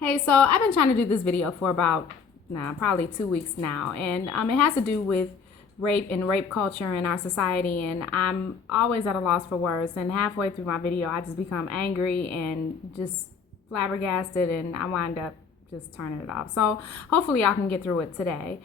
Hey, so I've been trying to do this video for about probably 2 weeks now, and it has to do with rape and rape culture in our society, and I'm always at a loss for words, and halfway through my video I just become angry and just flabbergasted, and I wind up just turning it off. So hopefully y'all can get through it today.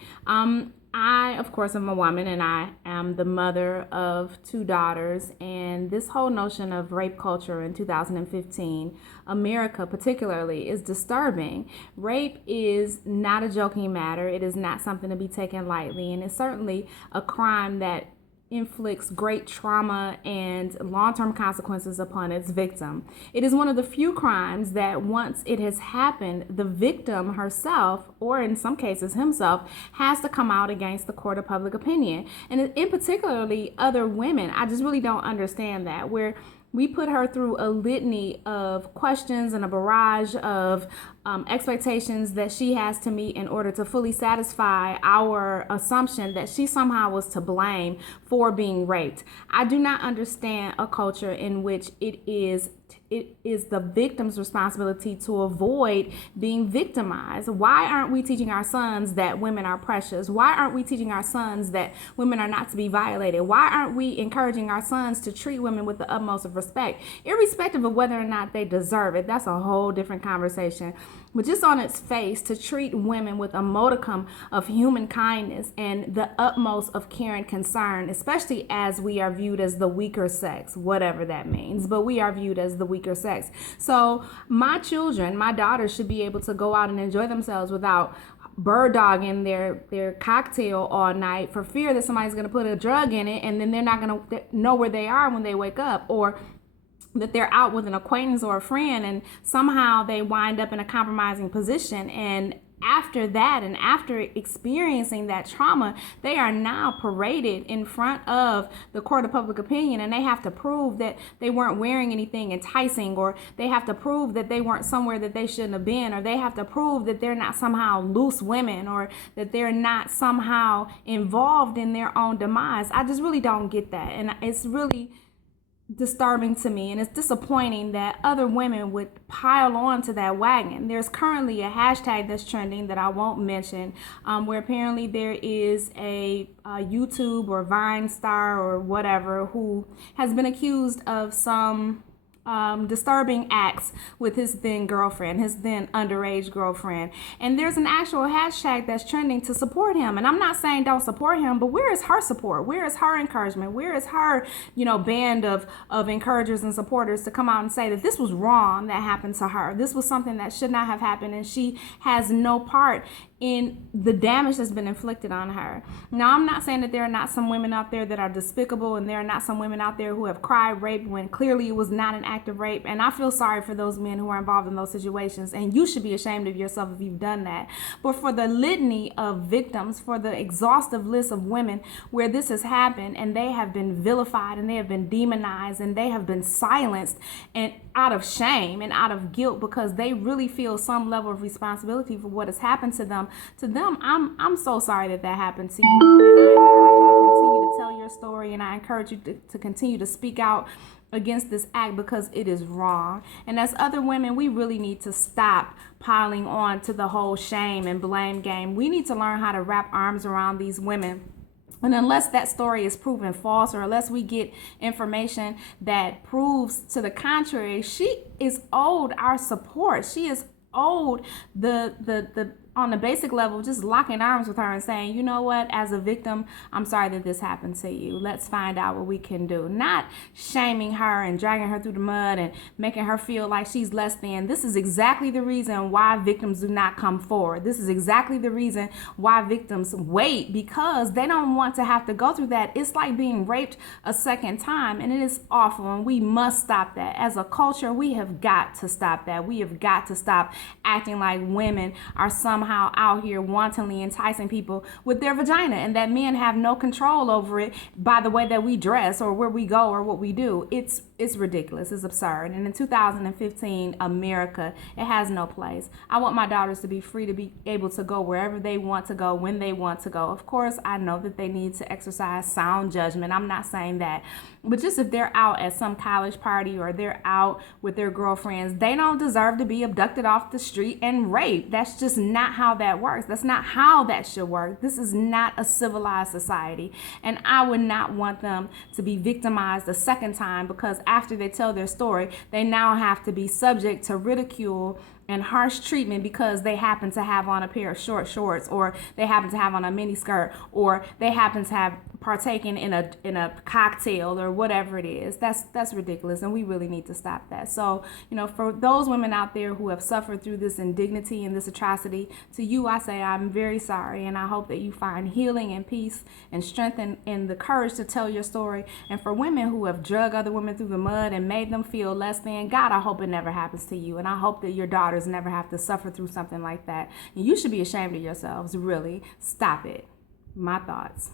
I, of course, am a woman, and I am the mother of two daughters. And this whole notion of rape culture in 2015, America particularly, is disturbing. Rape is not a joking matter. It is not something to be taken lightly. And it's certainly a crime that inflicts great trauma and long-term consequences upon its victim. It is one of the few crimes that once it has happened, the victim herself, or in some cases himself, has to come out against the court of public opinion. And in particularly other women, I just really don't understand that, where we put her through a litany of questions and a barrage of expectations that she has to meet in order to fully satisfy our assumption that she somehow was to blame for being raped. I do not understand a culture in which it is the victim's responsibility to avoid being victimized. Why aren't we teaching our sons that women are precious? Why aren't we teaching our sons that women are not to be violated? Why aren't we encouraging our sons to treat women with the utmost of respect, irrespective of whether or not they deserve it? That's a whole different conversation. But just on its face, to treat women with a modicum of human kindness and the utmost of care and concern, especially as we are viewed as the weaker sex, whatever that means, but we are viewed as the weaker sex. So my children, my daughters, should be able to go out and enjoy themselves without bird dogging their cocktail all night for fear that somebody's going to put a drug in it, and then they're not going to know where they are when they wake up, or that they're out with an acquaintance or a friend and somehow they wind up in a compromising position. And after that, and after experiencing that trauma, they are now paraded in front of the court of public opinion, and they have to prove that they weren't wearing anything enticing, or they have to prove that they weren't somewhere that they shouldn't have been, or they have to prove that they're not somehow loose women, or that they're not somehow involved in their own demise. I just really don't get that, and it's really disturbing to me, and it's disappointing that other women would pile on to that wagon. There's currently a hashtag that's trending that I won't mention, where apparently there is a YouTube or Vine star or whatever who has been accused of some disturbing acts with his then girlfriend, his then underage girlfriend. And there's an actual hashtag that's trending to support him. And I'm not saying don't support him, but where is her support? Where is her encouragement? Where is her, band of encouragers and supporters to come out and say that this was wrong that happened to her? This was something that should not have happened, and she has no part in the damage that's been inflicted on her. Now, I'm not saying that there are not some women out there that are despicable, and there are not some women out there who have cried rape when clearly it was not an act of rape. And I feel sorry for those men who are involved in those situations, and you should be ashamed of yourself if you've done that. But for the litany of victims, for the exhaustive list of women where this has happened, and they have been vilified, and they have been demonized, and they have been silenced, and out of shame and out of guilt because they really feel some level of responsibility for what has happened to them, I'm so sorry that happened to you. And I encourage you to continue to tell your story, and I encourage you to continue to speak out against this act because it is wrong. And as other women, we really need to stop piling on to the whole shame and blame game. We need to learn how to wrap arms around these women. And unless that story is proven false, or unless we get information that proves to the contrary, she is owed our support. She is owed the on the basic level, just locking arms with her and saying, you know what, as a victim, I'm sorry that this happened to you. Let's find out what we can do. Not shaming her and dragging her through the mud and making her feel like she's less than. This is exactly the reason why victims do not come forward. This is exactly the reason why victims wait, because they don't want to have to go through that. It's like being raped a second time, and it is awful, and we must stop that. As a culture, we have got to stop that. We have got to stop acting like women are somehow out here wantonly enticing people with their vagina, and that men have no control over it by the way that we dress or where we go or what we do. It's it's ridiculous. It's absurd. And in 2015 America, it has no place. I want my daughters to be free to be able to go wherever they want to go, when they want to go. Of course, I know that they need to exercise sound judgment. I'm not saying that. But just if they're out at some college party or they're out with their girlfriends, they don't deserve to be abducted off the street and raped. That's just not how that works. That's not how that should work. This is not a civilized society. And I would not want them to be victimized a second time, because after they tell their story, they now have to be subject to ridicule and harsh treatment because they happen to have on a pair of short shorts, or they happen to have on a mini skirt, or they happen to have partaken in a cocktail, or whatever it is. That's ridiculous, and we really need to stop that. So, for those women out there who have suffered through this indignity and this atrocity, to you I say I'm very sorry, and I hope that you find healing and peace and strength and the courage to tell your story. And for women who have drug other women through the mud and made them feel less than, God, I hope it never happens to you, and I hope that your daughters never have to suffer through something like that. And you should be ashamed of yourselves, really. Stop it. My thoughts.